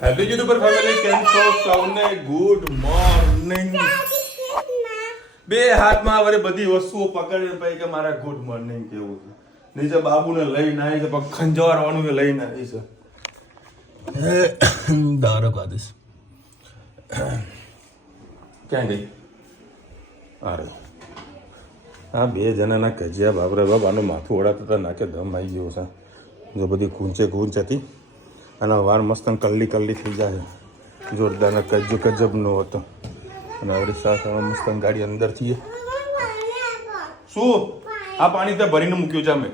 Happy YouTuber family, કેમ છો સૌને? Good morning. બે હાથમાં હવે બધી વસ્તુઓ પકડીને પછી કે મારા ગુડ મોર્નિંગ કેવું છે. નીચે બાબુને લઈને આવી છે, પણ ખંજવારવાનું લઈને આવી છે. દારૂ કાઢીશ. ક્યાં ગઈ? અરે આ બે જણાના કજિયા બાપરે બાપ, આનું માથું ઓળાતા નાકે દમ આવી ગયો છે. જો બધી ગૂંચે ગૂંચ હતી અને વાર મસ્ત કલ્લી કલ્લી થઈ જાય. જોરદાર ગજબનો હતો. અને આવડી સાથે મસ્ત ગાડી અંદરથી શું આ પાણી ત્યાં ભરીને મૂક્યું છે અમે.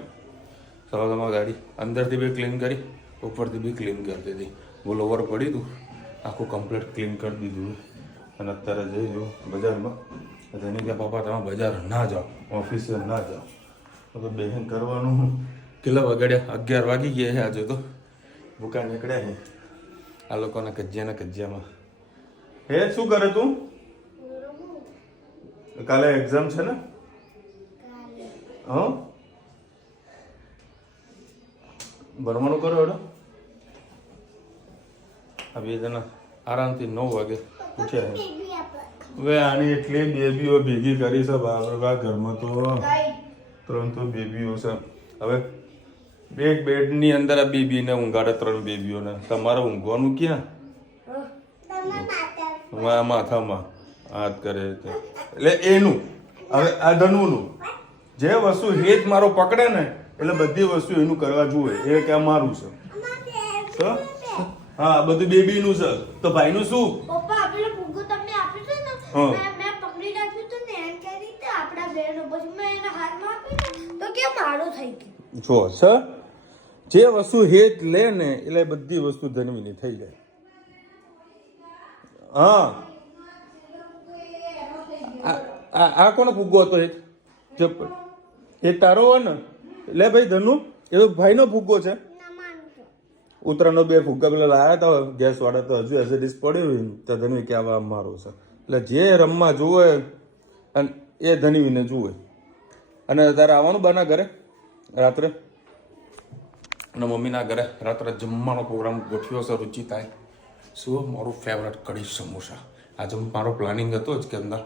સવારમાં ગાડી અંદરથી બી ક્લીન કરી, ઉપરથી બી ક્લીન કરી દીધી. બોલ ઓવર પડી હતું, આખું કમ્પ્લીટ ક્લીન કરી દીધું. અને અત્યારે જઈ જો બજારમાં. એની કે પપ્પા તમે બજાર ના જાઓ, ઓફિસે ના જાઓ. તો બેહન કરવાનું. કેટલા વાગ્યા? 11 વાગી ગયા છે આજે તો. ભૂકા નીકળ્યા છે આ લોકોના કજિયામાં. હે શું કરે તું? કાલે એક્ઝામ છે ને? હા, ભણવાનું કરો હેડો. આ બે જણા આરામથી 9 વાગે ઉઠ્યા છે. હવે આની એટલી બેબીઓ ભેગી કરી છે બાબા, ઘરમાં તો 3 તો બેબીઓ છે. હવે એક બેડની અંદર આ બેબીને ઊંઘાડે, 3 બેબીઓને. તમારે ઊંઘવાનું ક્યાં? માથામાં હાથ કરે એટલે એનું. હવે આ ધનુનું જે વસ્તુ હેત મારો પકડે ને એટલે બધી વસ્તુ એનું કરવા જોઈએ. એ કે મારું છે. હા, બધું બેબીનું છે. તો ભાઈનું શું? પપ્પા પેલો ફુગ્ગો તમને આપ્યો છે ને, મેં પકડી રાખ્યું તો ને એમ કરી રીતે આપડા બેનો, પછી મેં એના હાથમાં આપ્યું તો કે મારો થઈ ગયો. જો છે જે વસ્તુ હેત લે ને એટલે બધી વસ્તુ ધનવીની થઈ જાય. હા, આ કોનો ફુગ્ગો હતો? એ તારો હોય ને? લે ભાઈ ધનુ, એ તો ભાઈનો ફુગ્ગો છે. ઉત્તરાયણનો 2 ફુગ્ગા પેલા લાવ્યા હતા ગેસ વાળા, તો હજુ એસએડીસ પડ્યો હોય તો ધનવી કે આવા મારો છે. એટલે જે રમવા જુએ અને એ ધનવીને જુએ. અને તારે આવવાનું બના ઘરે રાત્રે? અને મમ્મીના ઘરે રાત્રે જમવાનો પ્રોગ્રામ ગોઠવ્યો છે. રુચિ થાય શું? મારું ફેવરેટ કઢી સમોસા. આજે મારો પ્લાનિંગ હતો જ કે અંદર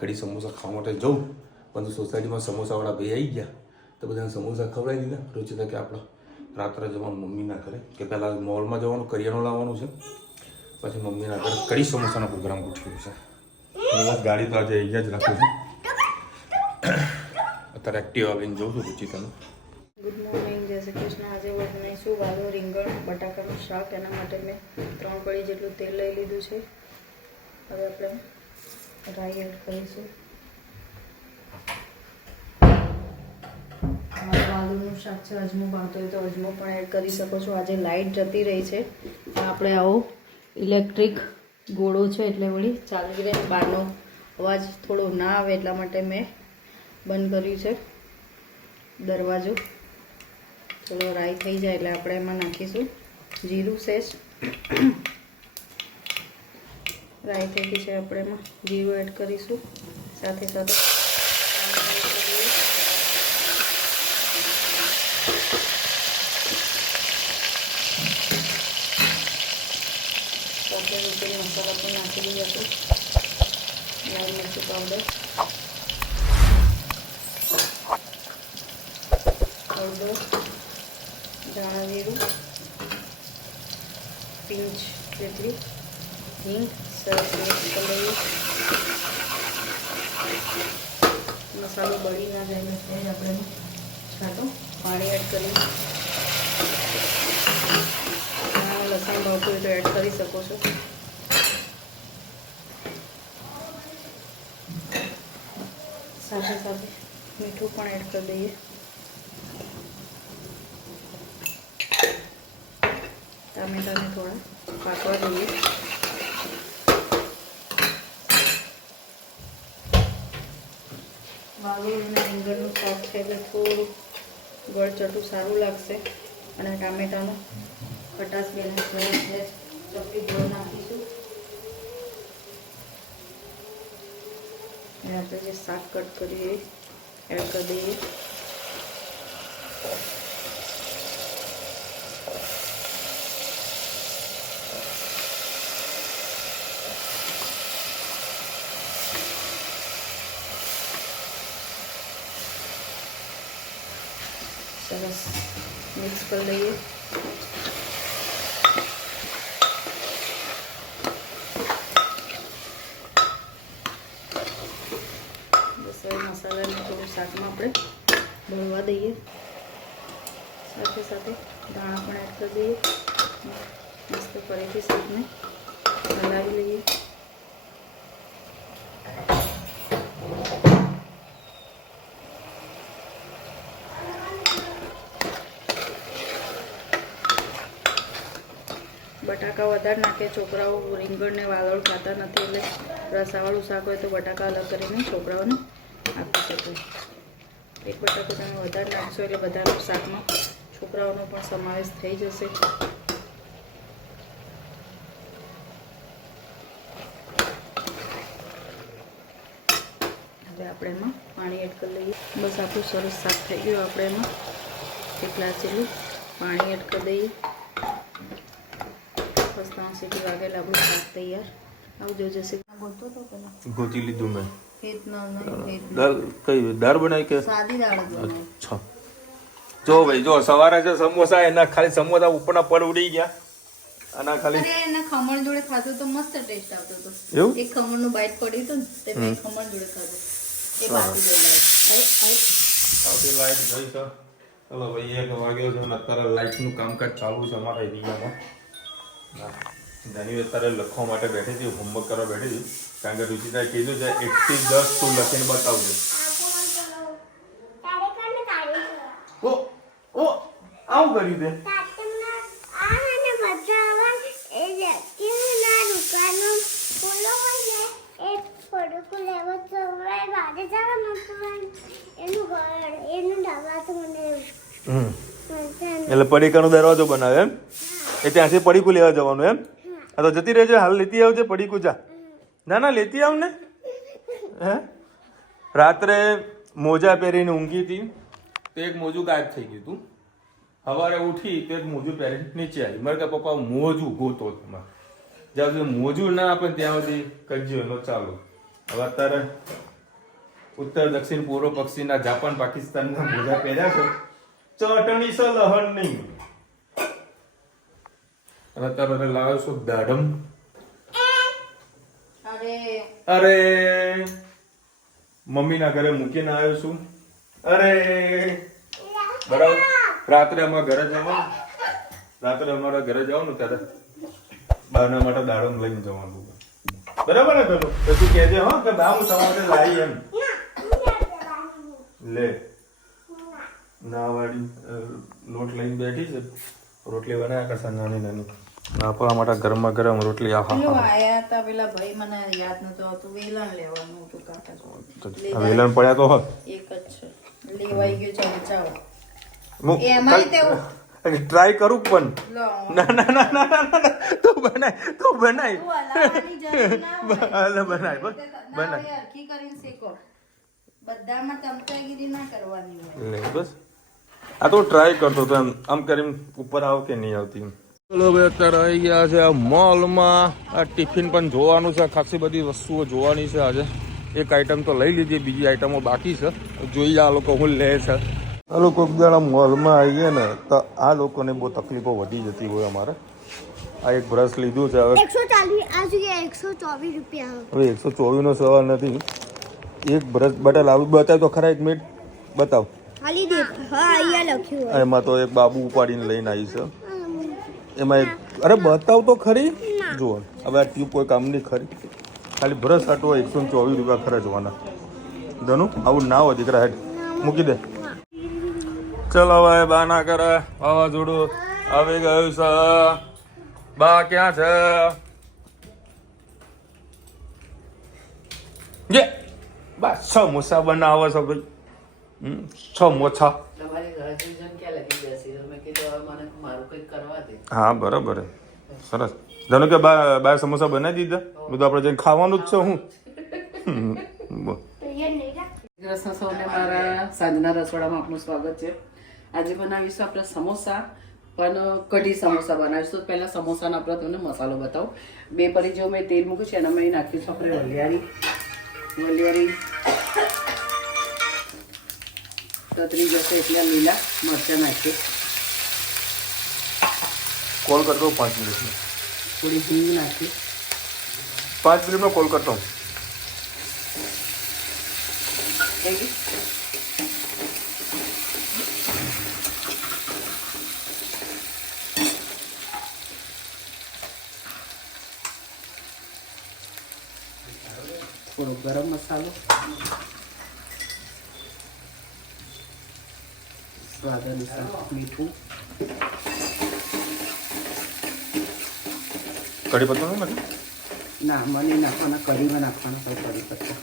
કઢી સમોસા ખાવા માટે જવું, પણ સોસાયટીમાં સમોસાવાળા ભાઈ આવી ગયા તો બધાને સમોસા ખવડાવી દીધા. રુચિતા કે આપણે રાત્રે જવાનું મમ્મીના ઘરે, કે પહેલાં મોલમાં જવાનું, કરિયાણું લાવવાનું છે, પછી મમ્મીના ઘરે કઢી સમોસાનો પ્રોગ્રામ ગોઠવ્યો છે. ગાડી તો આજે અહીંયા જ રાખું છું. અત્યારે એક્ટિવા આવીને જોઉં છું રુચિતાનું. ગુડ મોર્નિંગ, જય શ્રી કૃષ્ણ. આજે બનાવીશું વાલો રીંગણ બટાકાનું શાક. એના માટે મેં 3 કળી જેટલું તેલ લઈ લીધું છે. હવે આપણે રાઈ એડ કરીશું. વાલોનું શાક છે, અજમો ભાવતો હોય તો અજમો પણ એડ કરી શકો છો. આજે લાઇટ જતી રહી છે, આપણે આવો ઇલેક્ટ્રિક ગોળો છે એટલે વળી ચાલી રહે. બહારનો અવાજ થોડો ના આવે એટલા માટે મેં બંધ કર્યું છે દરવાજો. ચલો રાઈ થઈ જાય એટલે આપણે એમાં નાખીશું જીરું સેજ. રાઈ થઈ ગઈ છે, આપણે એમાં જીરું એડ કરીશું. સાથે સાથે રીતે મસાલા પણ નાખી દઈએ આપણે. લાલ મરચું પાવડર, હળદર, ધાણા જીરું, પિંચ જેટલી હિંગ, સરસ મિક્સ કરી લઈએ. મસાલો બળી ના જાય એટલે આપણે છાંટો પાણી એડ કરી. લસણ ભાવતું હોય તો એડ કરી શકો છો. સાથે સાથે મીઠું પણ એડ કરી દઈએ. ટામેટાને થોડા પાકવા દઈએ. વાલો અને રીંગણનું શાક છે એટલે થોડું ગળચટું સારું લાગશે. અને ટામેટાનો ખટાશ બેલેન્સ છે. ચપટી ગોળ નાખીશું. અને આપણે જે શાક કટ કરીએ એડ કરી દઈએ. સરસ મિક્સ કરી લઈએ. બસ હવે મસાલાને થોડું શાકમાં આપણે ભરવા દઈએ. સાથે સાથે દાણા પણ એડ કરી દઈએ. મસ્ત ફરીથી શાકને હલાવી લઈએ. બટાકા વધારે નાખે છોકરાઓ રીંગણ ને વાદળ ખાતા નથી, એટલે રસાવાળું શાક હોય તો બટાકા અલગ કરીને છોકરાઓને આપી શકાય. એક બટાકો તમે વધારે નાખશો એટલે બધાના શાકમાં છોકરાઓનો પણ સમાવેશ થઈ જશે. હવે આપણે એમાં પાણી એડ કરી લઈએ. બસ આપણું સરસ શાક થઈ ગયું. આપણે એમાં એક ગ્લાસ જેટલું પાણી એડ કરી દઈએ. બસ 3 સીટી વાગેલા આપણું શાક તૈયાર. આવજો જશે બોલતો તો પેલા ગોતી લીધું મેં. દાળ કઈ દાળ બનાવી કે સાદી દાળ જ બનાવી. અચ્છા જો ભાઈ જો સવારે છે સમોસા, એના ખાલી સમોસા ઉપરના પડ ઉડી ગયા. આના ખાલી અરે એના ખમણ જોડે ખાધું તો મસ્ત ટેસ્ટ આવતો હતો. એવું એક ખમણનું બાઈટ પડ્યું હતું ને તે મેં ખમણ જોડે ખાધું. એ બાકી જોડે આવતી લાઈટ ગઈ છે. ચલો ભાઈ 1 વાગ્યો છે અને અત્યારે લાઈટનું કામકાજ ચાલુ છે અમારા એરિયામાં. ધની અત્યારે લખવા માટે બેઠી હતી, હોમવર્ક કરવા બેઠી હતી. કારણ કે રુચિતાએ કીધું છે 1 થી 10 તું લખીને બતાવજો. ઓ ઓ આવું કર્યું તે એટલે પડીકાનો દરવાજો બનાવે એમ? એ ત્યાંથી પડીકું લેવા જવાનું એમ? હા તો જતી રહેજે, હાલ લેતી આવજે પડીકું. જા ના ના લેતી આવ ને. હે રાત્રે મોજા પહેરીને ઊંઘી હતી તો એક મોજું ગાયબ થઈ ગયું હતું. સવારે ઉઠી તો એક મોજું પહેરીને નીચે આવી. મારે કે પપ્પા મોજું ગોતો તમારે. જ્યાં સુધી મોજું ના આપે ત્યાં સુધી કજ્યો એનો ચાલુ. હવે અત્યારે ઉત્તર દક્ષિણ પૂર્વ પક્ષીના જાપાન પાકિસ્તાનના મોજા પહેર્યા છે. ચટણી છે લહણ નહીં. અને અત્યારે લાવ્યો છું દાડમ. અરે મમ્મીના ઘરે મૂકીને આવ્યો છું. અરે બરાબર રાત્રે અમારા ઘરે જવાનું. રાત્રે અમારા ઘરે જવાનું ત્યારે બાના માટે દાડમ લઈને જવાનું. બરાબર ને પેલું તો તું કહેજે હો કે બા હું તમારા માટે લાવી એમ. લે ના વાળી લોટ લઈને બેઠી છે. રોટલી બનાવ્યા કરશે નાની નાની. આપણા માટે ગરમા ગરમ રોટલી. આયા હતા પેલા ભાઈ, મને યાદ નતો આવતું. વેલણ લેવાનું હતું કાકા. વેલણ પડ્યા તો હોત. એક જ છે લેવાઈ ગયું છે. ચાલો એમાં તેવું ટ્રાય કરું પણ ના ના ના ના ના તું બનાય બનાય બધામાં ચમચાગીરી ના કરવાની હોય. લે બસ આ તો ટ્રાય કરતો તો એમ આમ કરીને ઉપર આવ કે નહીં આવતી. ચલો ભાઈ અત્યારે આવી ગયા છે આ મોલમાં. આ ટિફિન પણ જોવાનું છે. ખાસી બધી વસ્તુઓ જોવાની છે આજે. એક આઈટમ તો લઈ લીધી, બીજી આઈટમો બાકી છે. જોઈએ આ લોકો શું લે છે. આ લોકો દાડા મોલમાં આવીએ ને તો આ લોકોને બહુ તકલીફો વધી જતી હોય. અમારે આ એક બ્રશ લીધું છે. હવે 124 રૂપિયા. હવે 124 નો સવાલ નથી. એક બ્રશ બટલ આવું બતાવ તો ખરા. 1 મિનિટ બતાવ. એમાં તો એક બાબુ ઉપાડીને લઈને આવી છે. એમાં એક અરે બતાવ તો ખરી. જુઓ હવે આ ટ્યુબ કોઈ કામની ખરી. ખાલી બ્રશ હાટો 124 રૂપિયા ખર્ચવાના. ધનુ આવું ના હોય દીકરા. હેડ મૂકી દે. ચલો ભાઈ બા ના કરે. વાવાઝોડું આવી ગયું છે. બા ક્યાં છે? જે બા સમોસા બનાવો છો ભાઈ. સમોસા હા બરાબર સરસ. ધનુ કે બા સમોસા બનાવી દીધા. બધું આપણે જઈને ખાવાનું જ છે. હું સૌને મારા સાંજના રસોડામાં આપનું સ્વાગત છે. આજે બનાવીશું આપણે સમોસા, પણ કઢી સમોસા બનાવીશું. પહેલા સમોસાનો આપણે તમને મસાલો બતાવું. 2 પરી જેવું મેં તેલ મૂક્યું છે. એનામાં નાખીશું આપણે વલિયારી. તતરી જશે એટલે લીલા મરચાં નાખીએ. કોલ કરતો હું 5 મિનિટમાં. થોડી હિંગ નાખીએ. 5 મિનિટમાં કોલ કરતો હું. થઈ ગઈ. થોડો ગરમ મસાલો, સ્વાદ અનુસાર મીઠું, કઢી પત્તો નહીં નાખે? ના મને નાખવાના, કઢીમાં નાખવાના કોઈ કઢી પત્તા.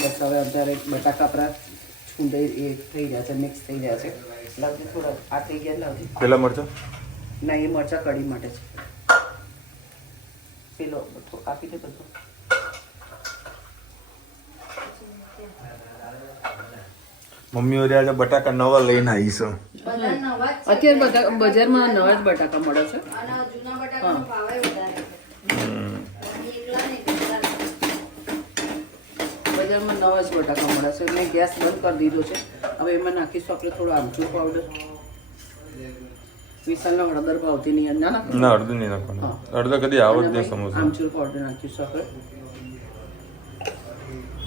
બસ હવે અત્યારે બટાકા આપણા છૂંદાઈ એ થઈ રહ્યા છે, મિક્સ થઈ રહ્યા છે. લાવજે થોડા આ થઈ ગયા, લાવજે. પેલા મરચાં ના એ મરચાં કઢી માટે છે. પેલો આપી દે બધો. મમ્મી ઓરે આજે બટાકા નવા લઈને આવી છે. અત્યારે બજારમાં નવા જ બટાકા મળે છે. બજારમાં નવા જ બટાકા મળે છે. મેં ગેસ બંધ કરી દીધો છે. હવે એમાં નાખીશું આપણે થોડો આમચૂર પાવડર. વિશાલનો હળદર ભાવતી નહીં. ના ના અડધું નહીં નાખવાનું. અડધા કદી આવત નહીં સમોસા. આમચૂર પાવડર નાખીશું આપણે.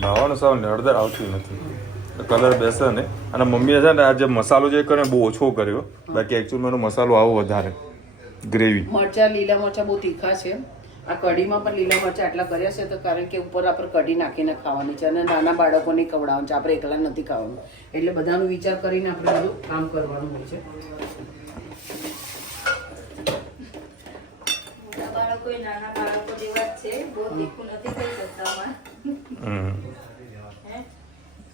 ભાવવાનું સાવ ને હળદર આવતી નથી, કલર બેસે ને. અને મમ્મીએ છે ને આ જે મસાલો જે કર્યો બહુ ઓછો કર્યો, બાકી એકચ્યુઅલી એનો મસાલો આવો વધારે ગ્રેવી. મરચા, લીલા મરચા બહુ તીખા છે. આ કઢીમાં પણ લીલા મરચા આટલા કર્યા છે તો કારણ કે ઉપર આપણે કઢી નાખીને ખાવાની છે અને નાના બાળકોને ખવડાવવાનું છે, આપણે એકલા નથી ખાવાનું. એટલે બધાનો વિચાર કરીને આપણે બધું કામ કરવાનું હોય છે. નાના બાળકો જેવા જ છે, બહુ તીખું નથી થઈ શકતા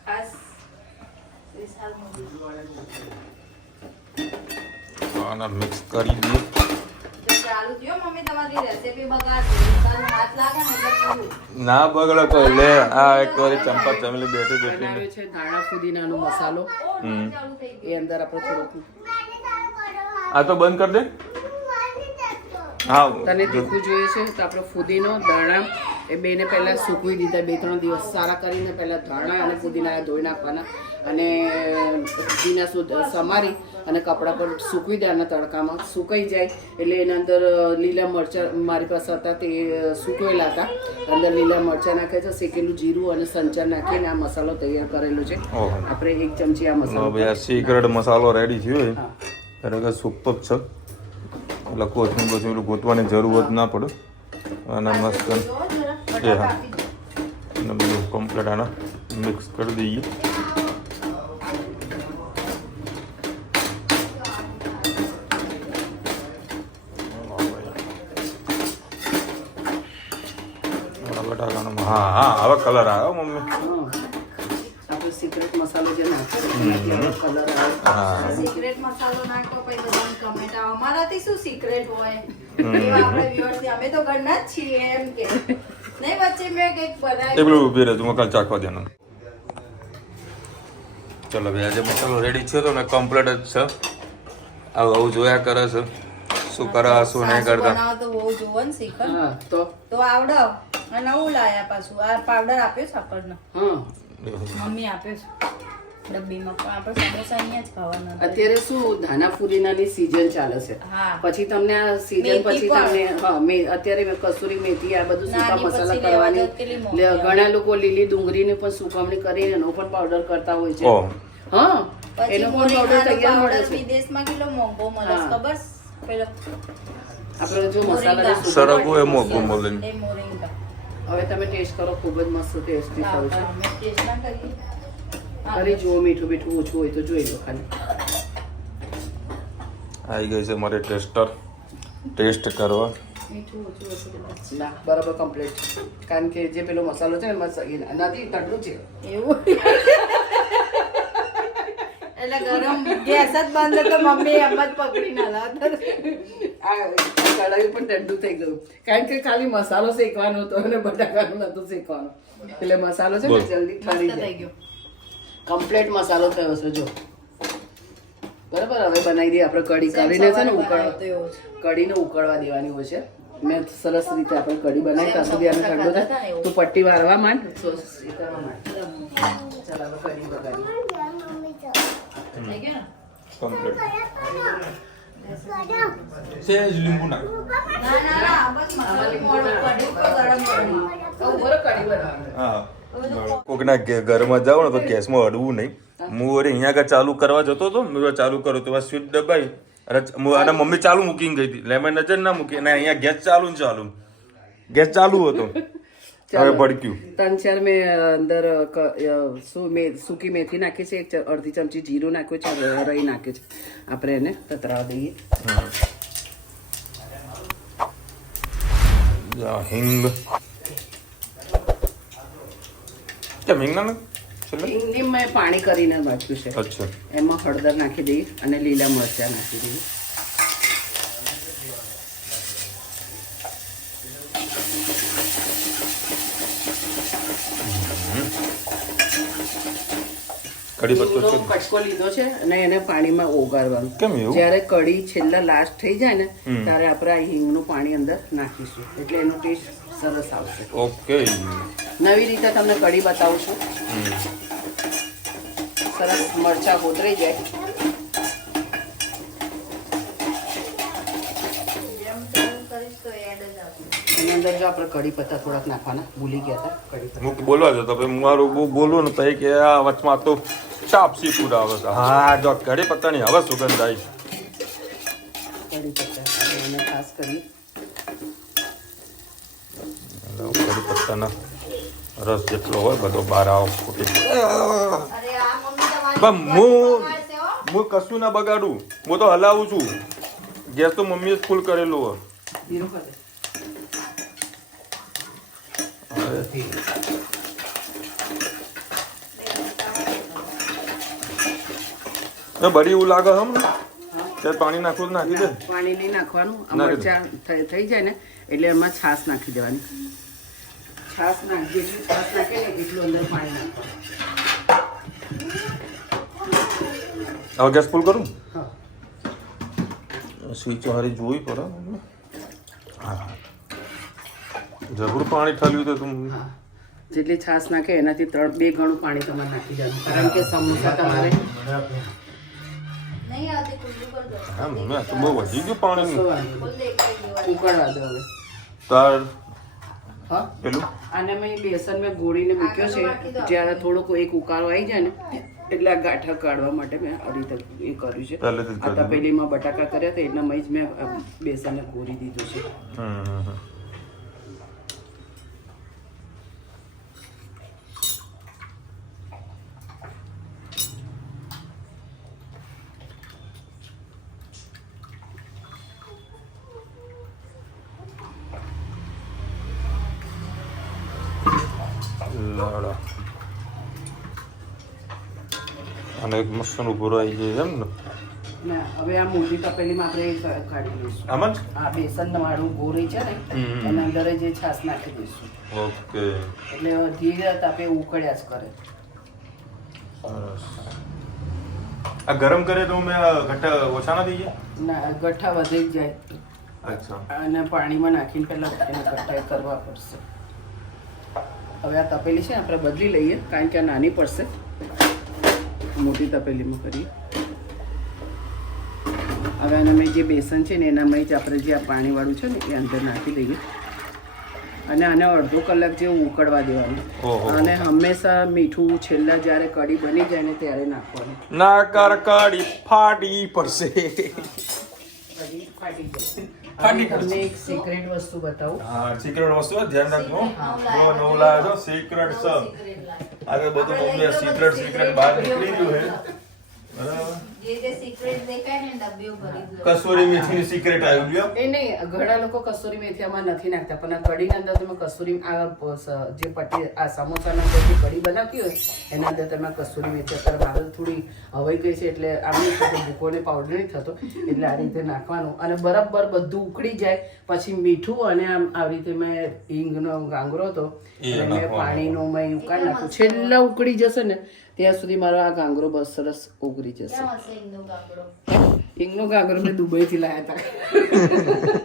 ખાસ આના મિક્સ કરી દઈએ. ચાલુ થયો મમ્મી તમારી રેસીપી બગાડતી હાથ લાગે ને એટલે પૂરું. ના બગડે કોઈ લે. આ એક વારી ચંપા ચમેલી બેઠી બનાવ્યો બેઠી છે ધાણા ફુદીનાનો મસાલો. એ અંદર આપણે થોડુંક આ તો બંધ કરી દે. હા તને તીખું જોઈએ છે તો આપણે ફુદીનો, દાણા એ બેને પહેલાં સૂકવી દીધા. 2-3 દિવસ સારા કરીને પહેલાં ધાણા અને ફુદીના ધોઈ નાખવાના અને ફુદીના સમારી અને કપડા પર સૂકવી દેવાના તડકામાં. સુકાઈ જાય એટલે એના અંદર લીલા મરચાં મારી પાસે હતા તે સૂકવેલા હતા. અંદર લીલા મરચાં નાખે છે, શેકેલું જીરું અને સંચર નાખીને આ મસાલો તૈયાર કરેલો છે. આપણે 1 ચમચી આ મસાલો. સિક્રેટ મસાલો રેડી થયો ખરેખર સુપર છે. એટલે કોથમીર પછી ગોતવાની જરૂરત ના પડે. અને મસ્ત એ હા અને બધું કમ્પ્લીટ આના મિક્સ કરી દઈએ. બટાકાનો હા હા હવે કલર આવ્યો મમ્મી. આપણે સિક્રેટ મસાલો જે નાખ્યો કલર આવે. સિક્રેટ મસાલો નાખો પછી બધાને કમેન્ટ આવે અમારાથી શું સિક્રેટ હોય એવા આપણે viewers છે. અમે તો ઘરના જ છીએ એમ કે નહીં. વચ્ચે મેં કંઈક એ બનાવ્યું પેલું ઉભી રહે તું કાલ ચાખવા દેવાનું. ચલો ભાઈ આજે મસાલો રેડી છે તો ને કમ્પ્લીટ જ છે. આવું જોયા કરે છે શું કરે શું નહીં કરતા. બનાવો તો બહુ જોવો ને શીખર હા તો આવડો અને નવું લાયા પાછું આ પાવડર આપ્યો છે આપણને. હા મમ્મી આપ્યો છે ડબ્બીમાં, પણ આપણે સમોસા અહીંયા જ ખાવાના. અત્યારે શું ધાણા ફુદીનાની સીઝન ચાલે છે. હા. પછી તમને આ સીઝન મેથી પછી પણ. તમને અત્યારે કસૂરી મેથી આ બધું સૂકા નાની મસાલા પછી કરવાની. લેવા જાવ કેટલી મોંઘી આવે. ઘણા લોકો લીલી ડુંગળીની પણ સુકવણી કરીને એનો પણ પાવડર કરતા હોય છે. ઓહ હા પછી એનો પણ પાવડર મોરિંગાનો તૈયાર મળે પાવડર છે. વિદેશમાં કેટલો મોંઘો મળે છે હા. ખબર છે? પેલો આપણે જો મસાલા સરગવો એ મોંઘો મળે. એ મોરિંગા. હવે તમે ટેસ્ટ કરો, ખૂબ જ મસ્ત ટેસ્ટી થયું છે. અમે ટેસ્ટ ના કરીએ. ખાલી જુઓ મીઠું બીઠું ઓછું હોય તો જોઈ લો ખાલી. આવી ગઈ છે મારે ટેસ્ટર ટેસ્ટ કરવા. મીઠું ઓછું હશે કદાચ. ના બરાબર કમ્પ્લીટ. કારણ કે જે પેલો મસાલો છે ને નથી ઠંડુ છે એવું એટલે ગરમ ગેસ જ બંધ હતો મમ્મી એમ જ પકડી ના લાવતા. આ કઢાઈ પણ ઠંડુ થઈ ગયું કારણ કે ખાલી મસાલો શેકવાનો હતો અને બટાકાનું નતું શેકવાનું એટલે મસાલો છે ને જલ્દી ઠરી થઈ જાય. ગયો. કમ્પ્લીટ મસાલો થયો છે જો. બરાબર હવે બનાવી દઈએ આપણે કઢી. કઢીને છે ને બનાવ્યો તો એવો છે. કઢીને ઉકળવા દેવાની હોય છે. મેં સરસ રીતે આપણે કઢી બનાવી ત્યાં સુધી આને ઠંડો થાય તું પટ્ટી વાળવા માંડ સોસ એ કરવા માંડ ચાલ હવે કઢી વગાડી થઈ ગયું ને? કમ્પ્લીટ સેજ લીંબુ નાખ ના ના ના બસ મસાલો મોડું કઢી ઉપર ગરમ કઢી બરોબર કઢી બનાવવાનું હા કોકના ઘરમાં જાવ ને તો ગેસમાં અડવું નહીં હું વળી અહીંયા આગળ ચાલુ કરવા જતો હતો મેં ચાલુ કરો તો સ્વીચ દબાઈ અને અને મમ્મી ચાલુ મૂકીને ગઈ હતી લેમન નજર ના મૂકી અને અહીંયા ગેસ ચાલુ ને ચાલુ ગેસ ચાલુ હતો હવે ભડક્યું 3-4 મેં અંદર સૂકી મેથી નાખી છે 1 અડધી ચમચી જીરું નાખ્યું છે રઈ નાખ્યું છે આપણે એને તતરાવા દઈએ હિંગ કેમ હિંગ ના હિંગની મેં પાણી કરીને નાખ્યું છે અચ્છા એમાં હળદર નાખી દઈએ અને લીલા મરચાં નાખી દઈએ કઢી પત્તો હિંગનો છે કટકો લીધો છે અને એને પાણીમાં ઓગાળવાનું કેમ એવું જ્યારે કઢી છેલ્લા લાસ્ટ થઈ જાય ને ત્યારે આપણે આ હિંગનું પાણી અંદર નાખીશું એટલે એનો ટેસ્ટ સરસ આવશે ઓકે નવી રીતે તમને કઢી બતાવું છું સરસ મરચાં કોતરાઈ જાય જેમ ચાલુ કરીશ તો એડ જ આવશે એની અંદર જો આપણે કઢી પત્તા થોડાક નાખવાના ભૂલી ગયા હતા કઢી પત્તા હું બોલવા જતો પછી મારું બહુ બોલું ને પછી કે આ વચમાં તો ચાપ સી ફૂડ આવે છે હા જો કઢી પત્તાની હવે સુગંધ આવી કઢી પત્તા આપણે એને ખાસ કરી કઢી પત્તાના રસ જેટલો હોય બધો બહાર આવો ફૂટી અરે આ મમ્મી તમારી પણ હું બગાડશે હો. હું કશું ના બગાડું હું તો હલાવું છું ગેસ તો મમ્મીએ જ ફૂલ કરેલો હોય જીરું કરી બળી એવું લાગે હમ ને ત્યારે પાણી નાખવું તો નાખી દે પાણી નહીં નાખવાનું આ નાખી દો. મરચાં થઈ જાય ને એટલે એમાં છાશ નાખી દેવાની છાશ જેટલી છાશ નાખે ને એટલું અંદર પાણી નાખવાનું હવે ગેસ ફૂલ કરું હા સ્વીચ હારી જોઈ પડે હા જબરું પાણી ઠાલ્યું તો તું હા જેટલી છાશ નાખે એનાથી 2 ગણું પાણી તમારે નાખી દેવાનું કારણ કે સમોસા તમારે નહીં આવતી ખુલ્લું કર દો હા મમ્મી આ તો બહુ વધી ગયું પાણી કશો વાંધો ખુલ્લું દેખાઈ ગયું નહીં. ઉકળવા દો હવે તાર હા પેલું આને મેં બેસન મેં ગોળીને મૂક્યો છે જ્યારે થોડોક એક ઉકાળો આવી જાય ને એટલે આ ગાંઠા કાઢવા માટે મેં આ રીતે એ કર્યું છે પહેલેથી જ કરી આ તપેલીમાં બટાકા કર્યા હતા એટલામાં જ મેં બેસનને ગોળી દીધું છે હમ લાડા અને એક મસ્ત ઉભો આવી જાય એમ ને ને હવે આ મોટી તપેલીમાં આપણે એ કાઢી લઈશું આમાં જ આ બેસન વાળું ગોળી છે ને એના અંદર જે છાશ નાખી દઈશું ઓકે એટલે ધીરે તાપે ઉકળ્યા જ કરે સરસ આ ગરમ કરે તો મેં ઘટ્ટા ઓછા ના થઈ ગયા ના ગઠ્ઠા વધી જ જાય અચ્છા અને પાણીમાં નાખીને પહેલા એને ગઠ્ઠા કરવા પડશે હવે આ તપેલી છે આપણે બદલી લઈએ કારણ કે આ નાની પડશે મોટી તપેલીમાં કરીએ હવે આને મેં જે બેસન છે ને એનામાં જ આપણે જે આ પાણીવાળું છે ને એ અંદર નાખી દઈએ અને આને અડધો કલાક જેવું ઉકળવા દેવાનું ઓહો. અને હંમેશા મીઠું છેલ્લા જ્યારે કઢી બની જાય ને ત્યારે નાખવાનું ના કાળી ફાટી પડશે કઢી ફાટી જાય ફાટી હવે તમને એક સિક્રેટ વસ્તુ બતાવું હા સિક્રેટ વસ્તુ ધ્યાન રાખજો બહુ નવું લાવ્યો છો સિક્રેટ છે આગળ બધું મમ્મી સિક્રેટ બહાર નીકળી ગયું હે બરાબર જે સિક્રેટ દેખાય ને ડબ્બીઓ ભરી દો કસૂરી મેથીની સિક્રેટ આવ્યું લ્યો એ નહીં ઘણા લોકો કસૂરી મેથી આમાં નથી નાખતા પણ આ કઢીની અંદર તમે કસૂરી જે પટ્ટી આ સમોસાના અંદર જે કઢી બનાવતી હોય એના અંદર તમે કસૂરી મેથી અત્યારે મારે થોડી હવાઈ ગઈ છે એટલે આમ નહીં થતો ભૂકોને પાવડર નહીં થતો એટલે આ રીતે નાખવાનું અને બરાબર બધું ઉકળી જાય પછી મીઠું અને આમ આવી રીતે મેં હિંગનો ગાંગરો હતો એટલે મેં પાણીનું મેં ઉકાળી નાખ્યું છેલ્લા ઉકળી જશે ને ત્યાં સુધી મારો આ ગાંગરો બસ સરસ ઓગળી જશે ક્યાં હશે ઇન્દુ ગામડો હિંગનો ગાંગરો મેં દુબઈથી લાવ્યા હતા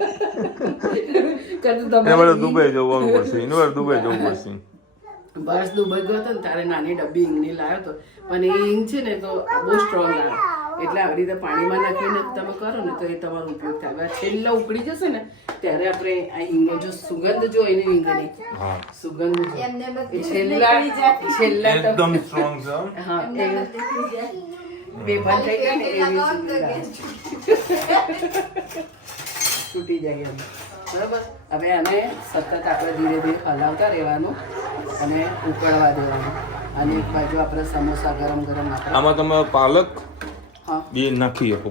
એને મારે દુબઈ જવાનું પડશે, એને મારે દુબઈ જવું પડશે. બસ દુબઈ ગયો હતો ને ત્યારે નાની ડબ્બી હિંગની લાવ્યો હતો, પણ એ હિંગ છે ને તો બહુ સ્ટ્રોંગ આવે, એટલે આવી રીતે પાણીમાં નાખીને તમે કરો ને તો એ તમારો ઉપયોગ થાય. છેલ્લા ઉકળી જશે ને ત્યારે આપણે આ હિંગનો જો સુગંધ જો એની હિંગની સુગંધ જો. એમને એ બધી છેલ્લા એકદમ સ્ટ્રોંગ છે હો. હા એ બેભાન થઈ જાય ને એવી સુગંધ આવે. છૂટી જાય એમ. બરાબર. હવે આને સતત આપણે ધીરે ધીરે હલાવતા રહેવાનું અને ઉકળવા દેવાનું. અને એક બાજુ આપણે સમોસા ગરમ ગરમ આપણે આમાં તમે પાલક હા બે નાખી શકો.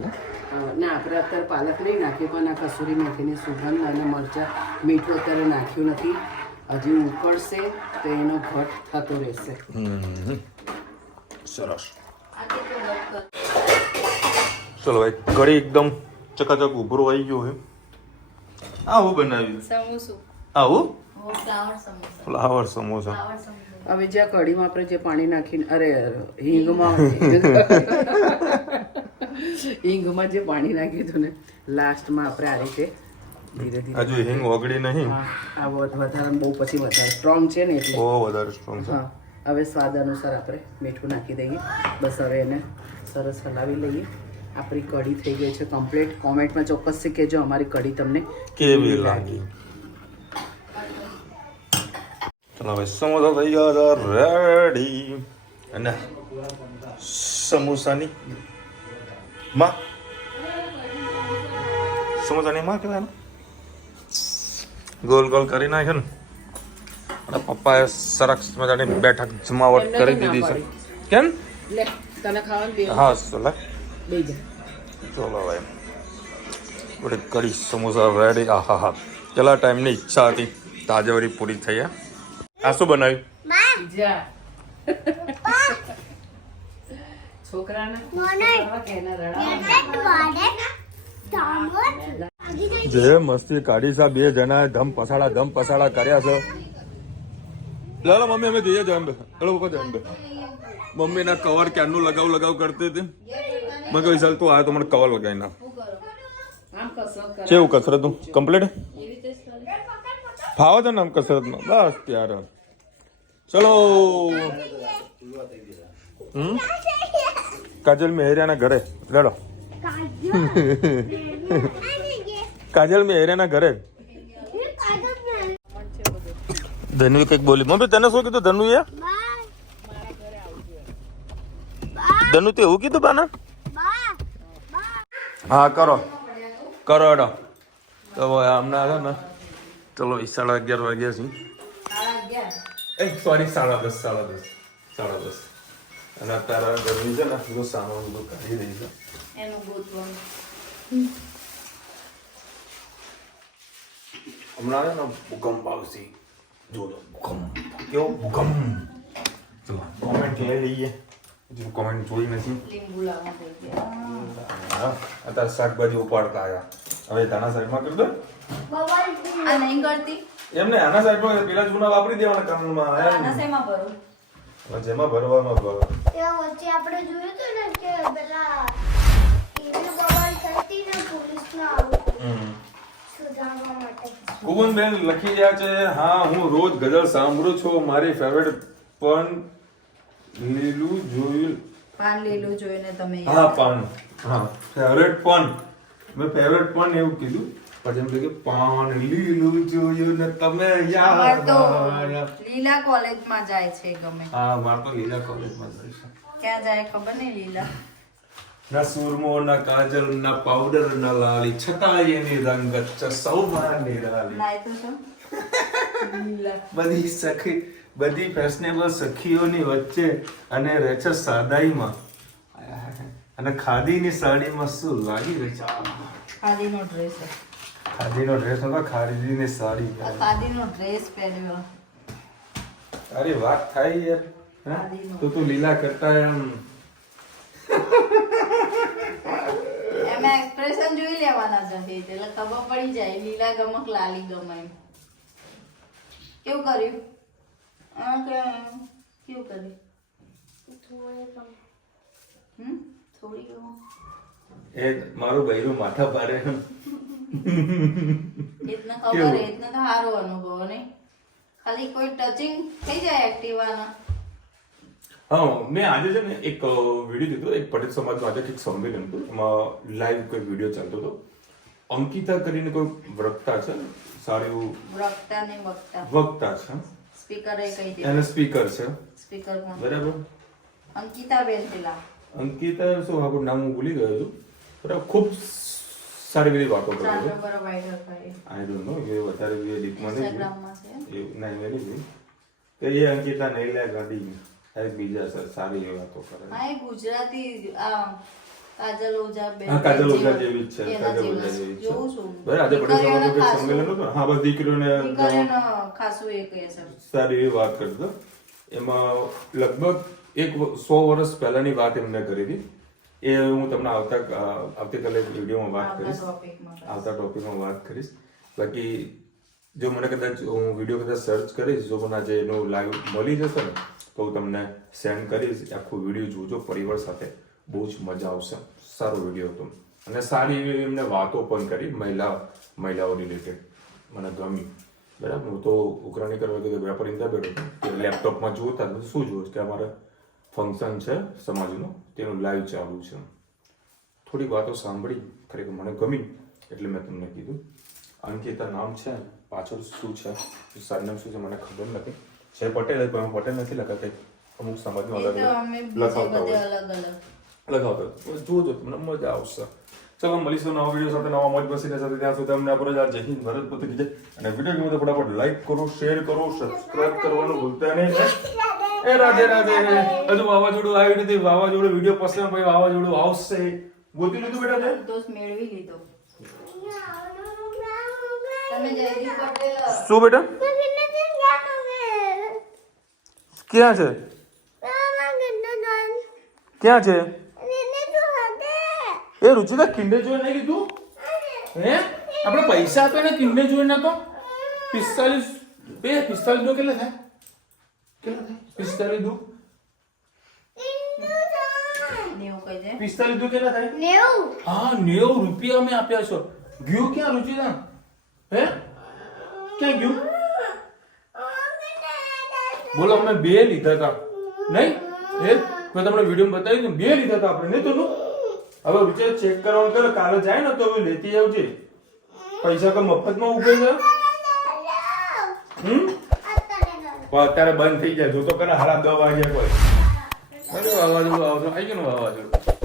ના આપણે અત્યારે પાલક નહીં નાખ્યું, પણ આ કસૂરી મેથીની સુગંધ અને મરચાં મીઠું અત્યારે નાખ્યું નથી. હજી ઉકળશે તો એનો ઘટ થતો રહેશે. સરસ. ચલો ભાઈ, કઢી એકદમ ચકાચક ઉભરો આવી ગયો છે. આવું બનાવ્યું, સમોસું આવું ફ્લાવર સમોસા ફ્લાવર સમોસા. હવે જ્યાં કઢીમાં આપણે જે પાણી નાખીને હિંગમાં હિંગમાં જે પાણી નાખ્યું હતું ને લાસ્ટમાં આપણે આ રીતે ધીરે ધીરે હજુ હિંગ ઓગળી નહીં. આ વધારે બહુ પછી વધારે સ્ટ્રોંગ છે ને એટલે બહુ વધારે સ્ટ્રોંગ છે. હા. હવે સ્વાદ અનુસાર આપણે મીઠું નાખી દઈએ. બસ હવે એને સરસ હલાવી લઈએ. આપણી કઢી થઈ ગઈ છે કમ્પ્લીટ. કોમેન્ટમાં ચોક્કસથી કહેજો અમારી કઢી તમને કેવી લાગી. ચલો ભાઈ, સમોસા થઈ ગયા રેડી. અને સમોસાની માં સમોસાની માં કહેવાય ને, ગોલ ગોલ કરી નાખ્યો ને. અને પપ્પાએ સરસ મજાની બેઠક જમાવટ કરી દીધી છે. કેમ? લે તને ખાવાનું દે. હા ચલો બે જા. ચલો ભાઈ, બધી કઢી સમોસા રેડી. આ હા હા, કેટલા ટાઈમની ઈચ્છા હતી, તાજે વળી પૂરી થઈ. આ શું બનાવ્યું? જા. છોકરાને જે મસ્તી કાઢી છે, બે જણા ધમ પસાડા કર્યા છે. ચાલો મમ્મી અમે જઈએ જમ. ચલો પપ્પા જમ. મમ્મી ના કવર ક્યારનું લગાવ કરતી હતી. મેં કહ્યું ચાલ તું આવ્યો તો મને કવર લગાવી નાખ. આમ કસરત કર. કેવું કસરત કમ્પ્લીટ ફાવો છે ને આમ કસરતમાં? બસ ત્યારે ચલો. કાજલ મેહરિયાના ઘરે લેડો. કાજલ મેહરિયાના ઘરે. ધનવી કઈક બોલી. મમ્મી તને શું કીધું ધનુએ? ધનુ તો એવું કીધું બાના? હા કરો એડો. તો હમણાં છે ને, ચલો 11:30 વાગ્યા છે. સોરી 10:30. અને અત્યારે ગરમી છે ને, બધું સામાન બધું કાઢી દઈ છે. એનું ગોતવાનું. હમણાં છે ને ભૂકંપ આવશે. જો ભૂકંપ કેવો ભૂકંપ. ચલો કોમેન્ટ લઈ લઈએ. હજુ કોમેન્ટ જોઈ નથી. લીંબુ લાવવા થઈ ગયા. અત્યારે શાકભાજી ઉપાડતા આવ્યા. હવે તાના સાઈડમાં કરી દો. આ નહીં કરતી એમને આના સાઈડમાં પેલા જૂના વાપરી દેવાના કામમાં. આના શેમાં ભરું? હવે જેમાં ભરવાનો ભરો. ત્યાં વચ્ચે આપણે જોયું હતું ને કે પેલા ટીવી બવાલ થતી ને પોલીસને આવું સુધારવા માટે. કુબનબેન લખી રહ્યા છે, હા હું રોજ ગઝલ સાંભળું છું. મારી ફેવરેટ પણ લીલું જોયું. પાન લીલું જોઈને તમે હા પાન. હા ફેવરેટ પણ. મેં ફેવરેટ પણ એવું કીધું, પછી એમ કે પાન લીલું જોયું ને તમે યાદ તો આવ્યા. લીલા કોલેજમાં જાય છે ગમે હા માર તો લીલા કોલેજમાં જાય છે. ક્યાં જાય ખબર નહીં લીલા ના સુરમો ના કાજલ ના પાવડર ના લાલી, છતાં એની રંગત છે સૌમાં નિરાલી. નાય તો છો બધી ફેશનેબલ સખીઓની વચ્ચે અને રહે છે સાદાઈમાં. અને ખાદીની સાડીમાં શું લાગી રહી છે? ખાદીનો ડ્રેસ ખાદીનો ડ્રેસ હતો, ખાદીની સાડી. ખાદીનો ડ્રેસ પહેર્યો અરે વાત થાય યાર. તો તું લીલા કરતા એમ એમાં એક્સપ્રેશન જોઈ લેવાના છે એટલે ખબર પડી જાય લીલા ગમક લાલી ગમે એમ. કેવું કર્યું? કેવું કર્યું? થોડી ગમક. એ મારું બૈરું માથા ભારે. એટલને ખબર હે, એટલને તો સારો અનુભવ નહીં. ખાલી કોઈ ટચિંગ થઈ જાય એક્ટિવાના. હા મેં આજે છે ને એક વિડીયો દીધો, એક પટેલ સમાજનું આજે કંઈક સંમેલન હતું, એમાં લાઈવ કોઈ વિડીયો ચાલતો હતો. અંકિતા કરીને કોઈ વક્તા છે, સારું વક્તા ને વક્તા વક્તા છે, સ્પીકરે કહી દે. એને સ્પીકર છે સ્પીકર કોણ? બરાબર. અંકિતા બેન પેલા. અંકિતા શું આપણું નામ હું ભૂલી ગયો છું, બરાબર. ખૂબ સારી બધી વાતો કરે છે. ચાલો બરો વાયરલ થાય. આઈ ડોન્ટ નો એ વધારે ડીપમાં નહીં ઇન્સ્ટાગ્રામમાં છે. એવું ના એ નહીં કે એ અંકિતા નહીં લે ગાડી એક બીજા સર સારી એ વાતો કરે. હા એ ગુજરાતી આ કાજલ ઓઝા બેન. હા કાજલ ઓઝા જેવી જ છે, એના કાજલ જેવા ઓઝા જ. જેવી જ છે. જોઉં છું. બરાબર. આજે પટેલ સમાજનું કંઈક ખાસું. સંમેલન હતું ને, હા બસ દીકરીઓને દીકરીઓનો ખાસું એ કહે છે. સારી એવી વાત કરતો. એમાં લગભગ 100 વર્ષ પહેલાની વાત એમને કરી હતી. એ હું તમને આવતીકાલે વિડીયોમાં વાત કરીશ, આવતા ટોપિકમાં વાત કરીશ. બાકી જો મને કદાચ હું વિડીયો કદાચ સર્ચ કરીશ, જો મને આજે એનું લાઈવ મળી જશે ને તો હું તમને સેન્ડ કરીશ. આખું વિડીયો જોજો પરિવાર સાથે, બહુ જ મજા આવશે. સારો વિડીયો હતો અને સારી એવી એમને વાતો પણ કરી મહિલાઓ રિલેટેડ, મને ગમી. બરાબર. હું તો ઉઘરાણી કરવા ગયો વેપારી ત્યાં બેઠો, લેપટોપમાં જોતા શું જોયું કે અમારે ફંક્શન છે સમાજનું, તેનું લાઈવ ચાલુ છે. થોડી વાતો સાંભળી, ખરેખર મને ગમી એટલે મેં તમને કીધું. અંકિતા નામ છે, પાછળ શું છે સરનેમ શું છે મને ખબર નથી. છે પટેલ, પણ પટેલ નથી લખા, કંઈક અમુક સમાજનું એ અલગ તો અમે અલગ બીજે લખાવતા બધે હોય, અલગ અલગ. લગાવતા હોય. જોજો તમને મજા આવશે. ચલો મળીશું નવા વિડીયો સાથે, નવા મોજ મસ્તીને સાથે. ત્યાં સુધી અમને આપણો જય હિન્દ, ભારત પોતે કીધે. અને વિડીયો ગમે તો ફટાફટ લાઈક કરો, શેર કરો, સબસ્ક્રાઇબ કરવાનું ભૂલતા નહીં. એ રાધે રાધે. હજુ વાવાઝોડું આવ્યું નથી, વાવાઝોડું વિડીયો પસંદ પછી વાવાઝોડું આવશે. ગોતી લીધું બેટા તે? દોસ્ત મેળવી લીધો. તમે જયદીપ પટેલ શું બેટા ક્યાં છે? ક્યાં છે એ રુચિતા? કિંડર જોઈ નહીં લીધું હે? આપણે પૈસા આપે ને કિંડર જોઈ ના તો 45 દો કેટલા થાય? કેટલા થાય? 45 દો 45 દો કેટલા થાય? હા 90 રૂપિયા અમે આપ્યા છો. ગયું ક્યાં રુચિતા? હે ક્યાં ગયું? બોલો અમે 2 લીધા હતા નહીં? એ મેં તમને વિડીયો બતાવી દઉં, 2 લીધા હતા આપણે નહીં તો હવે વિચાર ચેક કરવાનું કરે, કાલે જાય ને તો હવે લેતી આવજે. પૈસા તો મફતમાં ઉભે છે. અત્યારે બંધ થઈ જાય, જો તો કરે 10:30 વાગ્યા કોઈ વાવાઝોડું આવશે. આવી ગયું ને વાવાઝોડું.